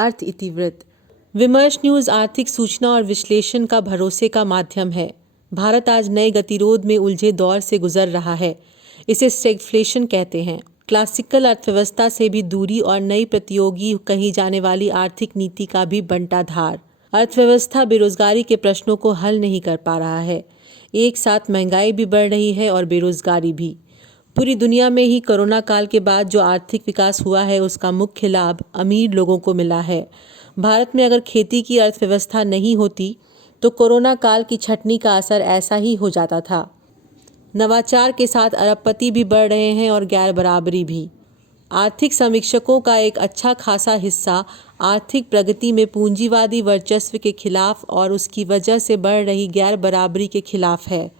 अर्थ इतिवृत्त। विमर्श न्यूज़ आर्थिक सूचना और विश्लेषण का भरोसे का माध्यम है। भारत आज नए गतिरोध में उलझे दौर से गुजर रहा है। इसे स्टैगफ्लेशन कहते हैं। क्लासिकल अर्थव्यवस्था से भी दूरी और नई प्रतियोगी कही जाने वाली आर्थिक नीति का भी बंटाधार। अर्थव्यवस्था बेरोजगारी के प्रश्नों को हल नहीं कर पा रहा है। एक साथ महंगाई भी बढ़ रही है और बेरोजगारी भी। पूरी दुनिया में ही कोरोना काल के बाद जो आर्थिक विकास हुआ है उसका मुख्य लाभ अमीर लोगों को मिला है। भारत में अगर खेती की अर्थव्यवस्था नहीं होती तो कोरोना काल की छटनी का असर ऐसा ही हो जाता था। नवाचार के साथ अरबपति भी बढ़ रहे हैं और गैर बराबरी भी। आर्थिक समीक्षकों का एक अच्छा खासा हिस्सा आर्थिक प्रगति में पूंजीवादी वर्चस्व के खिलाफ और उसकी वजह से बढ़ रही गैर बराबरी के खिलाफ है।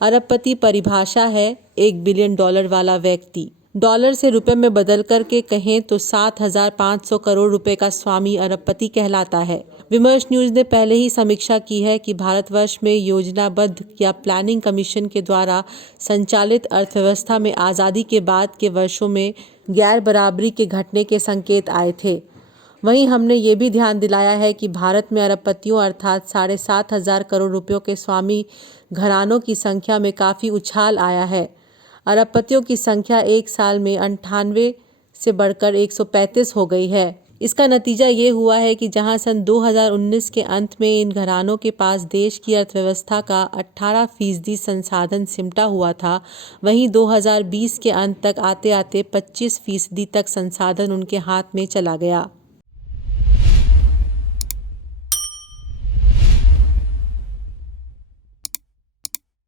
अरबपति परिभाषा है $1 बिलियन वाला व्यक्ति। डॉलर से रुपए में बदल करके कहें तो 7,500 करोड़ रुपए का स्वामी अरबपति कहलाता है। विमर्श न्यूज़ ने पहले ही समीक्षा की है कि भारतवर्ष में योजनाबद्ध या प्लानिंग कमीशन के द्वारा संचालित अर्थव्यवस्था में आज़ादी के बाद के वर्षों में गैर बराबरी के घटने के संकेत आए थे। वहीं हमने ये भी ध्यान दिलाया है कि भारत में अरबपतियों अर्थात 7,500 करोड़ रुपयों के स्वामी घरानों की संख्या में काफ़ी उछाल आया है। अरबपतियों की संख्या एक साल में 98 से बढ़कर 135 हो गई है। इसका नतीजा ये हुआ है कि जहां सन 2019 के अंत में इन घरानों के पास देश की अर्थव्यवस्था का 18% संसाधन सिमटा हुआ था, वहीं 2020 के अंत तक आते आते 25% तक संसाधन उनके हाथ में चला गया।